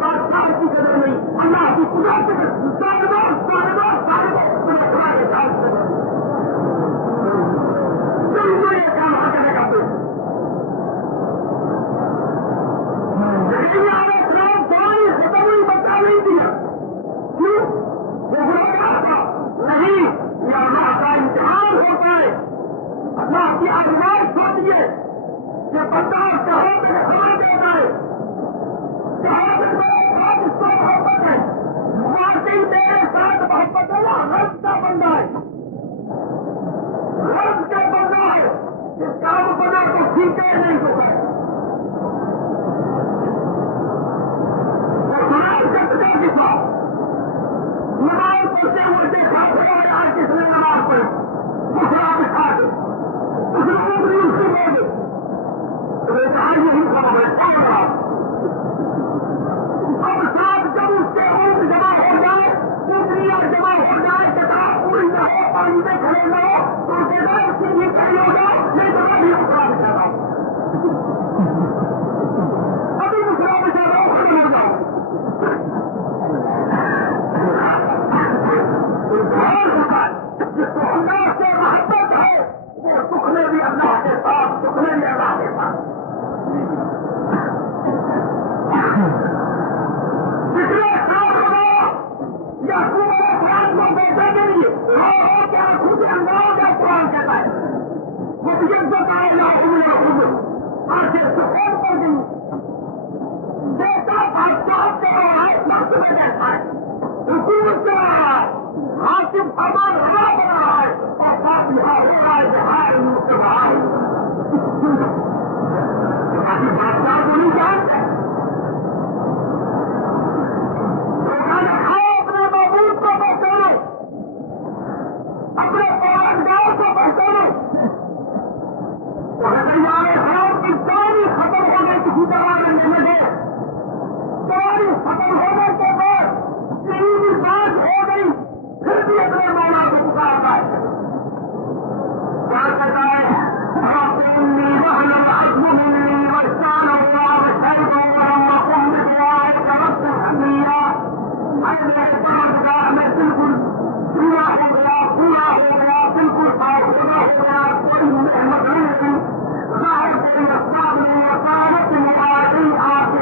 بادشاہ کی قدر نہیں، اللہ کی قدرت سارے دو خدا کے ساتھ یہ کام کرنے کا کوئی پانی ختم ہوئی بچا نہیں دیا کیوں وہ تھا نہیں، یہ اللہ کا امتحان ہوتا ہے، اللہ کی آزمائش ہوتی ہے کہ بندہ کہاں پہ کھڑا دیتا ہے، کہاں پہ اس کو محبت ہے، واقعی میرے ساتھ محبت ہے، رب کا بندہ ہے، رب کا بندہ ہے، اس کام بنا کو سیکھے نہیں ہوگا، وہ سنال کرتا کے ساتھ نماز پڑھتے ہوئے دیکھا ہوا آج کس نے نماز پڑھی دوسرا دکھا دے اس نے بھی اس سے بول دے کہا یہی سب ہے کیا کرا اب ساتھ جب اس کے اونٹ جمع ہو جائے اونٹیاں جمع ہو جائے کتنا پوری نہ ہو پانی میں کھڑے نہ ہو تو اس کے بعد اس کی نیچے ہوگا نہیں تو ابھی دوسرا دکھا رہا ابھی دوسرا دکھا رہا کھڑے ہو جاؤ جس کو اللہ سے محبت ہے وہ سکھنے بھی اللہ کے ساتھ سکھنے بھی اللہ کے ساتھ پچھلے سال ہوگا یا پورے قرآن کو بیٹھے کے لیے اور کیا خود انداز ہے قرآن کہتا ہے وہ بتائے گا خود آج سے سکون پر گئی بیٹا بادشاہ کا وقت میں بیٹھا ہے حکومت سے رہا ہے حاکم فرمان رہا بنا رہا ہے پیسہ بہار ہو رہا ہے بہار ملک سے باہر بادشاہ کو نہیں جانتے اپنے محبوب کو پہچانو اپنے پروردگار کو پہچانو حرام کی تاریخ ختم ہونے کسی طرح نہیں لگے تاریخ ختم ہونے کے بعد تیری بات ہو گئی پھر بھی اپنے مولا کو پکارتا ہے کیا کہتا ہے میں بالکل پورا ہو گیا بالکل صاف ہونا ہو گیا کوئی محنت نہیں ہوئی ظاہر کوئی اسباب نہیں اچانک مبارکی آپ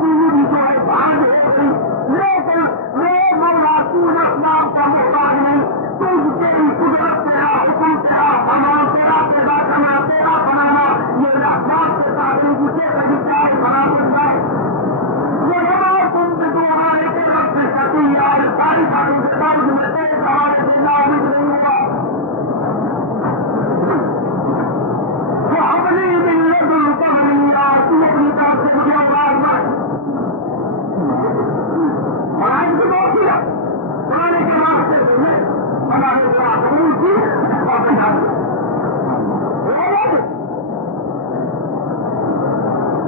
پوری جو ہے بھاگ ہو گئی لیکن میرے مولا پورے اسلام کا محتاج نہیں تم تیری قدرت تیرا حکم تیرا فرمان تیرا پیدا کرنا تیرا بنانا یہ اسباب کے ساتھ دوسرے طریقہ بنا سکتا ہے یہ ہمارا تم سے دو ہمارے کے رب سے سکی یار ساری ساروں کے بعد میں تیرے سہارے سے نامد نہیں ہوا وہ اپنی ملت کہانی تو اپنی طرف سے مجھے آواز مار پڑھائی کی بہت کیا پڑھانے کے راستے سے میں بنانے کے راستے قبول کی اور بنا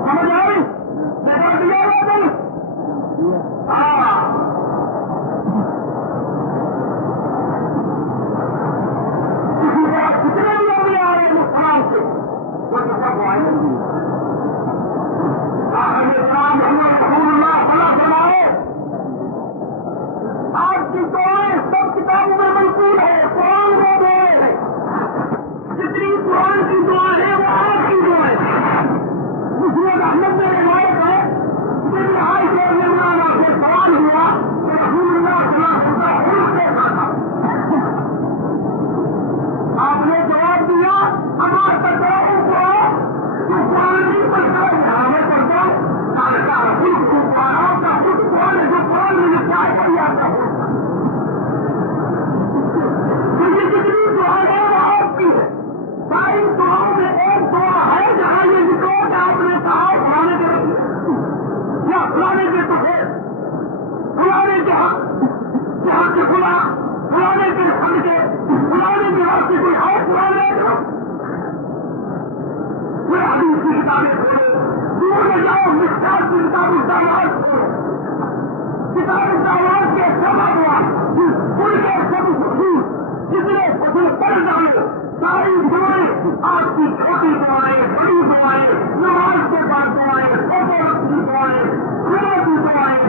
سمجھ آئی میں دیا ہوا نہیں کسی طرح کتنے بھی ابھی آ رہے ہیں نقصان سے وہ تو سب آئے آج کی دعائیں سب کتابوں میں منظور ہے قرآن میں دعائیں ہیں جتنی قرآن کی دعائیں ہیں وہ آج کی دعائیں مسلم احمد میں روایت ہے میری آج کے مہمان سے سوال ہوا کہ رسول اللہ صلی اللہ علیہ وسلم دیکھا تھا آپ نے جواب دیا ہمارے پردوں کو جو قرآن نہیں پڑھتا ہمیں پڑھتا قرآن میں کیا کر جاتا ہے جتنی دعا ہے وہ آپ کی ہے ساری دعاؤں میں ایک دعا ہے جہاں یہ لکھو کہ آپ نے کہا پرانے کے رکھے یا پرانے کے ٹکے پرانے کے جہاں کے کھلا پرانے کے سن کے پرانے کے راستے کوئی اور پرانے کوئی حدیث کی کتابیں کھولے دور میں جاؤ مختار کی کتاب آواز کھولو کتاب آواز کے سبا ہوا ان کے سب جتنے فصل پڑھ ڈالے ساری دعائیں آپ کی چھوٹی دعائیں بڑی دعائیں نماز کے بعد دعائیں کی دعائیں کی دعائیں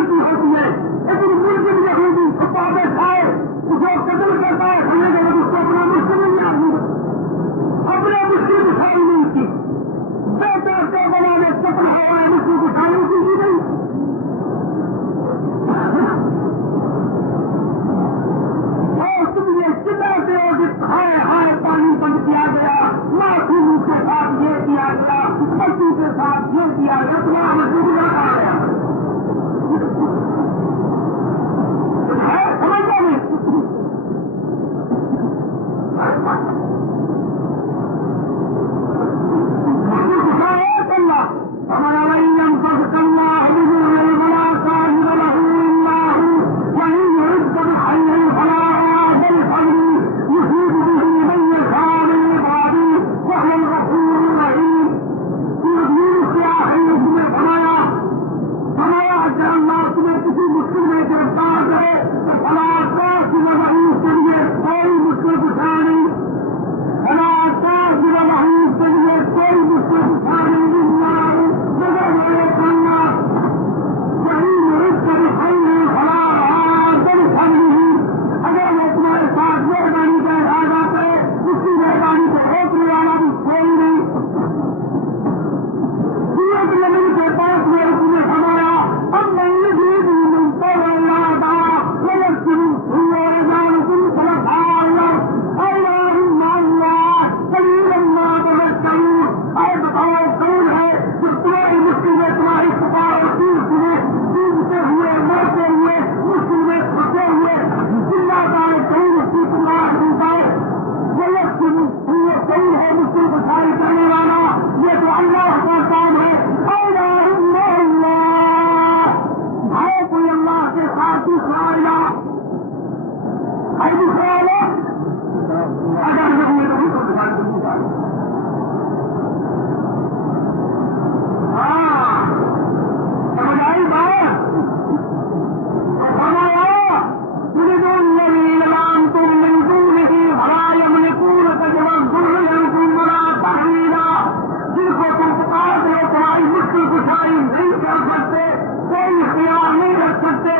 غلطی ہوتی ہے، لیکن ملزم یہودی چھپا بیٹھا ہے، جو قتل کرتا ہے کھانے کے بعد اس کو اپنا مشکل نہیں آتی، اپنے مشکل کسائی نہیں کی، بیٹا کے بنانے سپنا ہو رہا ہے مشکل کسائی کی بھی نہیں. اور تم یہ چلاتے ہو کہ ہائے ہائے پانی بند کیا گیا، معصوم کے ساتھ یہ کیا گیا، بچوں کے ساتھ یہ کیا گیا، تمہارا دنیا آ گیا سمجھا نہیں. ہمارا ویم کر کرنا بڑا کاج اللہ وہی کبھی بڑا دل فنی یسید بھی بھائی سارے بابی وہی رسول نہیں کیا ہے اس نے بنایا کہ اللہ تمہیں کسی مشکل میں گرفتار کرے تو فلاح وہی کے لیے کوئی مشکل کشا نہیں، فلاح وہی کے لیے کوئی مشکل کشا نہیں. اگر وہ تمہارے ساتھ مہربانی کا ارادہ کرے اس کی مہربانی کو روکنے والا بھی کوئی نہیں. سورت نبی کے پاس میں اس نے فرمایا اب نہیں بھی ملتا کون ہے جو تمہاری مشکل میں تمہاری پکار اور ڈوبتے ہوئے مرتے ہوئے مشکل میں پھنسے ہوئے چلا جائے کہیں اس کی پکار ڈوبائے. کہیں ہے مشکل پچھائی کرنے والا، یہ تو اللہ کا کام ہے. ہے کوئی اللہ کے ساتھ دوسرا الہ ہے، دوسرا الہ اگر نہیں تو اس کو دکھائی دوں گا. سمجھ آئی بات؟ فرمایا تريد الذين زعمتم من دونه فلا يملكون كشف الضر عنكم ولا تحويلا. جن کو تم پکارتے ہو تمہاری مشکل کشائی نہیں کر سکتے، کوئی اختیار نہیں رکھ سکتے،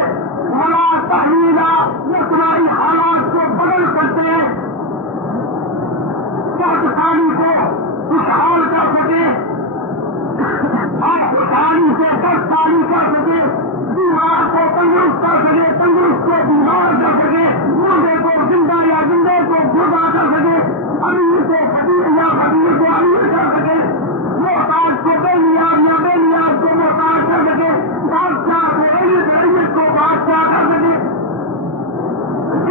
ولا تحویلا وہ تمہاری حالات کو بدل سکتے، کسانی کو خوشحال کر سکے، خوشحالی سے دستانی کر سکے، بیمار کو تندرست کر سکے، تندرست کو بیمار کر سکے، مردے کو زندہ یا زندے کو مردہ کر سکے، امیر کو فقیر یا فقیر کو امیر کر سکے، محتاج کو بے نیاز یا بے نیاز کو محتاج کر سکے، بادشاہ کو عزت کو بادشاہ کر سکے،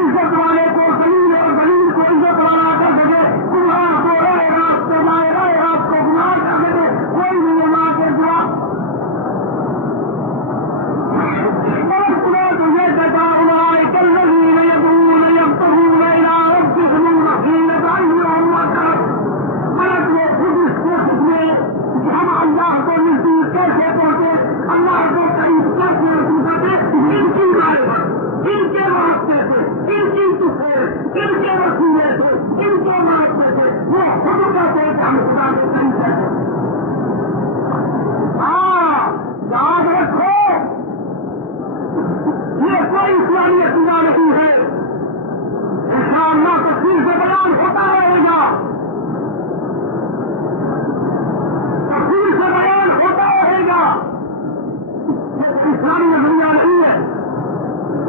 عزت والے کو ذلیل اور ذلیل کو عزت والا کر سکے، گناہ کو رائے راست کو لائے رائے راست کو گناہ کر سکے. کوئی بھی اللہ کے دعا ہم اللہ کو نزدیک کیسے پہنچے، اللہ کو قریب کیسے رسول کرتے، ان کی بارے میں، ان کے واسطے سے، ان کی سے، ان کے وسیلے سے، ان کے واسطے سے وہ خود کہتے ہیں کہ ہم خدا کے قریب کیسے. یاد رکھو یہ کوئی اسلامی عقیدہ نہیں ہے، انشاءاللہ تفصیل سے بیان ہوتا رہے گا، تفصیل سے بیان ہوتا رہے گا. یہ اسلامی نظریہ نہیں ہے،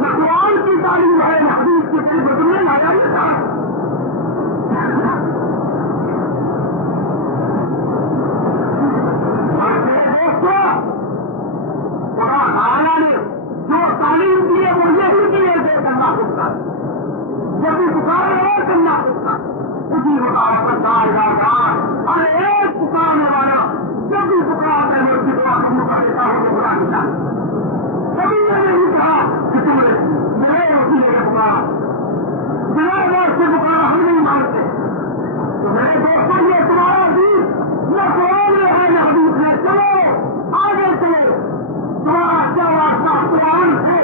نہ قرآن کی تعلیم ہے نہ حدیث کی تعلیم. تمہیں لایا یہ تھا جو تعلیم کی ہے وہ یہی کی ہے کرنا ہوتا ہے، جب بھی پکارے اور کرنا ہوتا اسی مطابق اور ایک پکارنے والا جب بھی پکار کر وہ جتنا ہم مقابلہ ہو تو بڑا ملا. کبھی میں نے نہیں کہا کہ تم میرے وسیلے کا پکار بنا بات سے پکارا ہم نہیں مانتے. تو میرے دوستوں یہ تمہارا بھی نہ قرآن میں ہے نہ حدیث میں، چلو آگے چلو. تمہارا کیا واسطہ قرآن سے،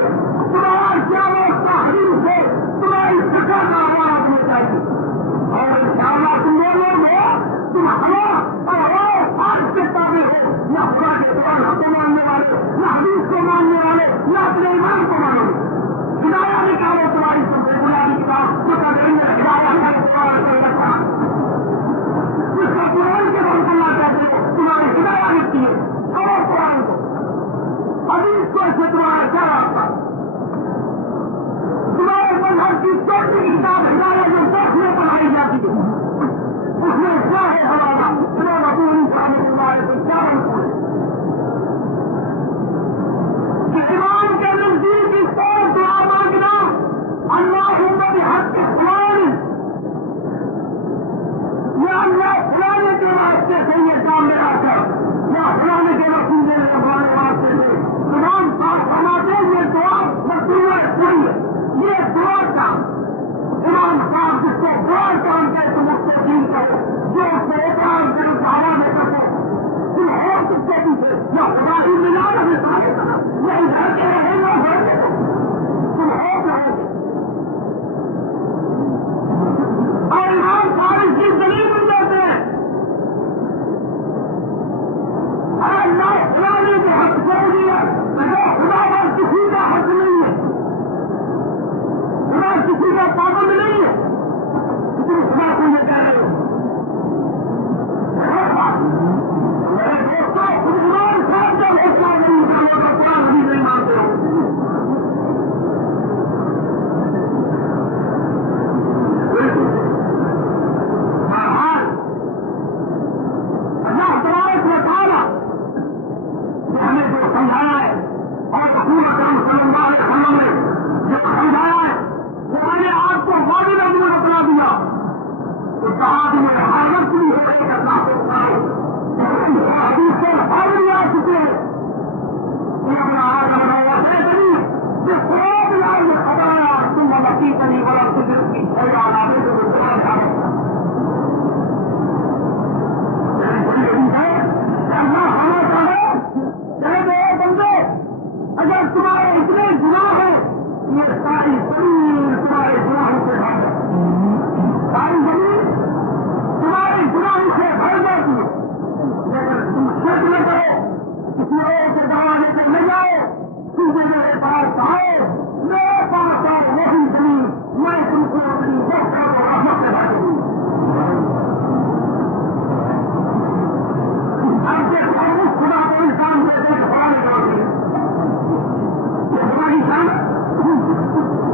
تمہارا کیا واسطہ حدیث سے، تمہاری فکر کا آواز ہونا چاہیے. اور انشاءاللہ تم لوگ کی کتاب ہدایت جو دیکھنے پڑھائی جاتی ہے اس میں کیا ہے حوالہ میرے رسول صاحب اللہ سے کیا ہے کہ امام کے نزدیک اس طور دعا مانگنا اللہم بحق فلان یا اللہ فلانے کے واسطے سے یہ کام میرا کر یا فلانے کے رسول ہمارے واسطے سے امام صاحب فرماتے ہیں یہ دعا مطلوب کوئی ہے یہ دعا کا امام صاحب جس کو دعا کام کرے تو مستقیم کرے جو اس کو اقرار کرے دعوا میں کرے تم ہو سکتے بھی یا خدای ملا رہے سارے طرح یا ادھر کے رہے یا ادھر کے تم ہو رہے اور امام صاحب اس کی دلیل مل جاتے ہیں اللہ فلانے کے حق سے دیا خدا پر کسی کا حق نہیں ہے خدا کسی کا پابند نہیں ہے تم خدا کو یہ کہہ رہے ہو میرے دوستوں خود امام صاحب کا فیصلہ نہیں اٹھانے کا پیار بھی نہیں مانتے ہو اللہ تبارک و تعالی ہمیں جو سمجھایا ہے اور رسول اکرم صلی اللہ علیہ وسلم نے جو سمجھایا ہے وہ میں نے آپ کو واضح لفظ میں بتلا دیا تو کہا کہ میں حالت بھی ہو رہی اللہ کو حدیث سے فائدے آ چکے ہیں یہ اپنا آگ لگایا ہے نہیں جو خواب لائے میں خبر آیا تم وقتی کنی والا تجھے کی کوئی آنا دے تو وہ کہا اللہ ہمیں کہے چلے گئے بندے اگر تمہارے اتنے گناہ ہیں یہ ساری زمین تمہارے گناہوں سے بھر جاتی ساری زمین تمہارے گناہوں سے بھر جاتی لیکن تم شک نہ کرو کسی اور کے دعوے پہ نہ جاؤ تم میرے پاس آؤ میرے پاس آؤ وہی زمین میں تم کو اپنی وقت اور رحمت سے بھر دوں اب دیکھو اس خدا کو انسان سے دیکھ پانے جاتے ہیں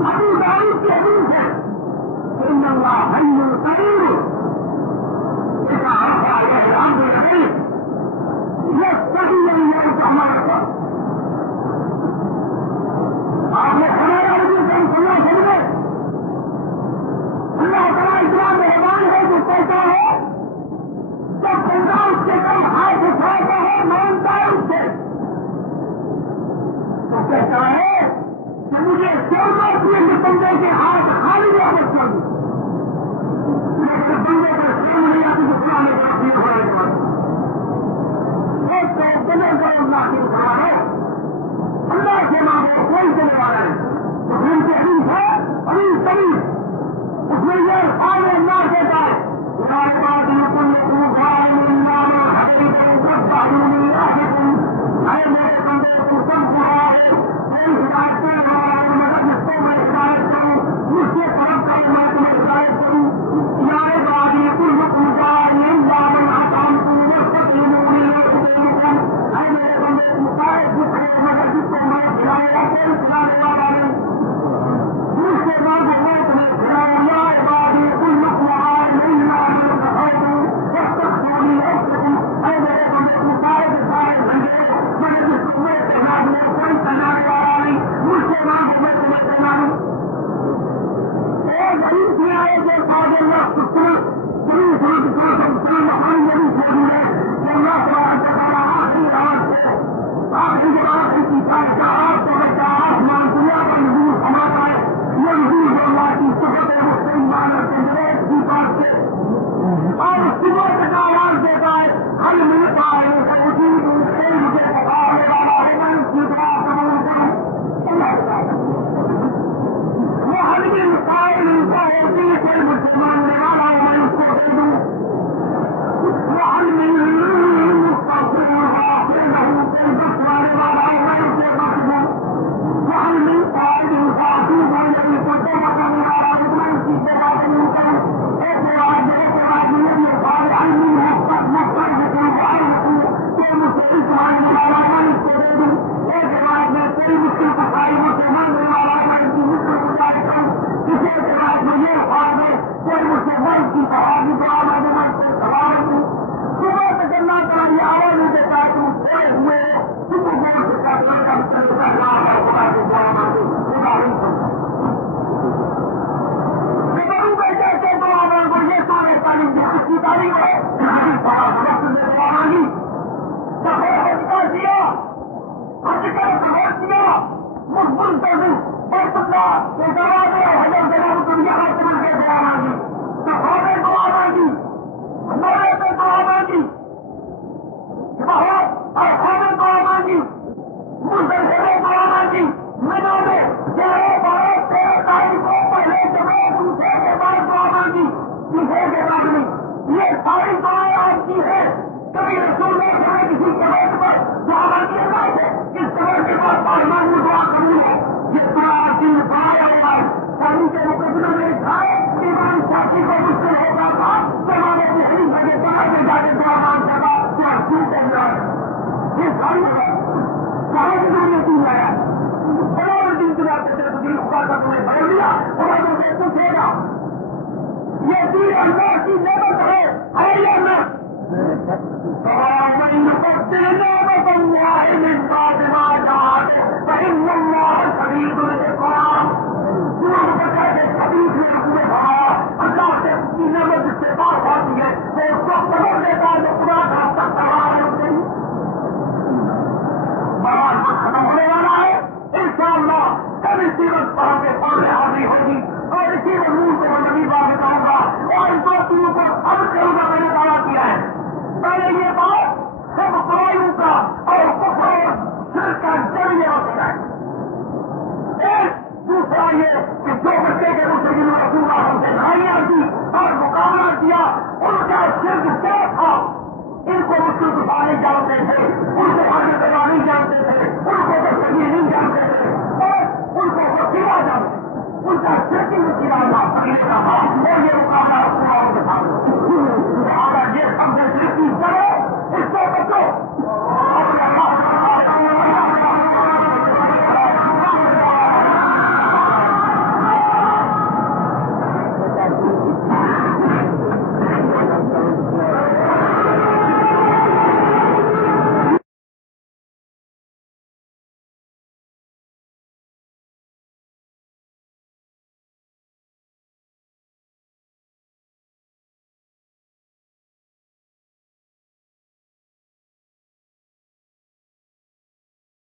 ابھی داؤد کی حدیث ہے ان اللہ حی قریب یہ کہا ہے امر ہے یہ صحیح نہیں ہے کہ ہمارے پاس آپ نے ہمارا حدیث ہم سننا چاہیے اللہ تعالیٰ اتنا مہربان ہے جو کہتا ہے جب بندہ اس کے کم ہاتھ اٹھاتا ہے مانتا ہے اس سے تو کہتا ہے کہ مجھے ضرورت ہے کہ بندے کے ہاتھ خالی واپس کر دوں لیکن بندے کو شرم نہیں آتی تو پرانے کا اپنے ہمارے پاس ایک تو بنے کا اللہ سے اٹھا ہے اللہ کے مانگے کوئی چلے والا ہے اس میں سے حدیث ہے حدیث طویل اس میں یہ الفاظ اللہ کہتا ہے ہمارے پاس بالکل میرے بندے کو سب کہا ہے کوئی ہدایت سے ہمارا مدد اس کو میں ہدایت کروں مجھ سے طرف کا میں تمہیں ہدایت کروں ہمارے بعد یہ کل حکم کا آسان کو میرے بندے کو شاید مگر جس کو میں کھلانے کا کوئی کھلانے والا نہیں مجھ سے بعد میں تمہیں کھلاؤں ہمارے بعد یہ کل حکم کوئی کھلانے والا نہیں مجھ سے بعد میں تمہیں کھلاؤں ایک غریب سے آئے جو سارے اللہ خوبصورت پوری صورت کا سب ہم یہ بھی چھوڑی ہے کہ اللہ تعالیٰ تعالیٰ آخری رات سے آخری رات کی کتاب کا آپ کو بچا آسمان دنیا کا نزول سماتا ہے یہ نزول جو اللہ کی صفت ہے مسلم مانر کے جریب کی بات سے اور صبح تک آواز دیتا ہے حل ملتا ہے کہ وجود سے مجھے پکارنے والا ہے میں اس کی دعا قبول کروں وہ حل بھی مسائل ملتا ہے کہ کوئی مجھے ماننے والا ہے میں اس کو دے دوں وہ حل میں مستقبل کوئی بس مارنے والا ہے میں اسے بخش دوں وہ حل ملتا ہے کہ انسان کو میری کو دعا کرنے والا ہے میں اس کی دعا قبول کروں کی دعا میں جمع سے سوال ہوں صبح تک اللہ تعالیٰ یہ آواز نہیں دیتا تم کھڑے ہوئے تم کو غور سے کرنا کم چلے کر رہا ہے خدا کی دعا مانگو خدا نہیں سمجھا کروں بیٹا کہ دعا مانگو یہ سارے تعلیم کی اچھی تعلیم ہے وقت میں دعا مانگی سفر کیا حج کر سفر کیا مقبول کر دوں اور پتلا یہ دعا میں حجر جناب دنیا کا تمہیں سے دعا مانگی سفر میں دعا مانگی نورے پہ دعا مانگی بہت اور خانے دعا مانگی مسلسلے دعا مانگی منوں میں چہرے بارے تیرے تاریخوں پہلے جمعے دوسرے کے بعد دعا مانگی تیسرے کے بعد نہیں یہ ساری دعائیں آپ کی ہے کبھی رسول نے کہا کسی قبر پر دعا مانگی اللہ سے اس قبر کے بعد پارمان میں دعا کروں ہے یہ پورا دن پایا ہوا ہے تعلیم کے مقدمے میں لکھا ہے ایمان ساتھی کو مشکل ہوتا تھا زمانے کی حدیث میں باہر میں جا کے دعا مانگتا تھا کیا کیوں کر رہا ہے یہ ساری ہے چاہے کہ میں نے تین لایا بڑا دن چلا کے تیرے دل خدا کا تمہیں بدل دیا خدا تم سے پوچھے گا یہ دل اللہ کی نعمت ہے یا نہ فإن نعمة الله من بعد ما جاءت فإن الله شديد العقاب حدیث میں ہوئے کہا اللہ سے اپنی نعمت جس سے بات آتی ہے وہ اس کو خبر دیتا ہے جو خدا کا تک کرا ہے اس دن بڑا ختم ہونے والا ہے انشاءاللہ کل اسی وقت پر ہمیں پڑھنے حاضری ہوگی اور اسی مضمون کو میں نبی بات بتاؤں گا اور ان باتوں کو اب کروں گا میں نے دعویٰ کیا ہے پہلے یہ بات سب برائیوں کا اور کفر اور شرک کا ذریعہ ہوتا ہے ایک دوسرا یہ کہ جو بچے کے روپ میں جنہوں نے رسول اللہ سے لڑائیاں کی اور مقابلہ کیا ان کا شرک کیا تھا ان کو مشکل دفاع نہیں جانتے تھے ان سے آگے بڑھنا نہیں جانتے تھے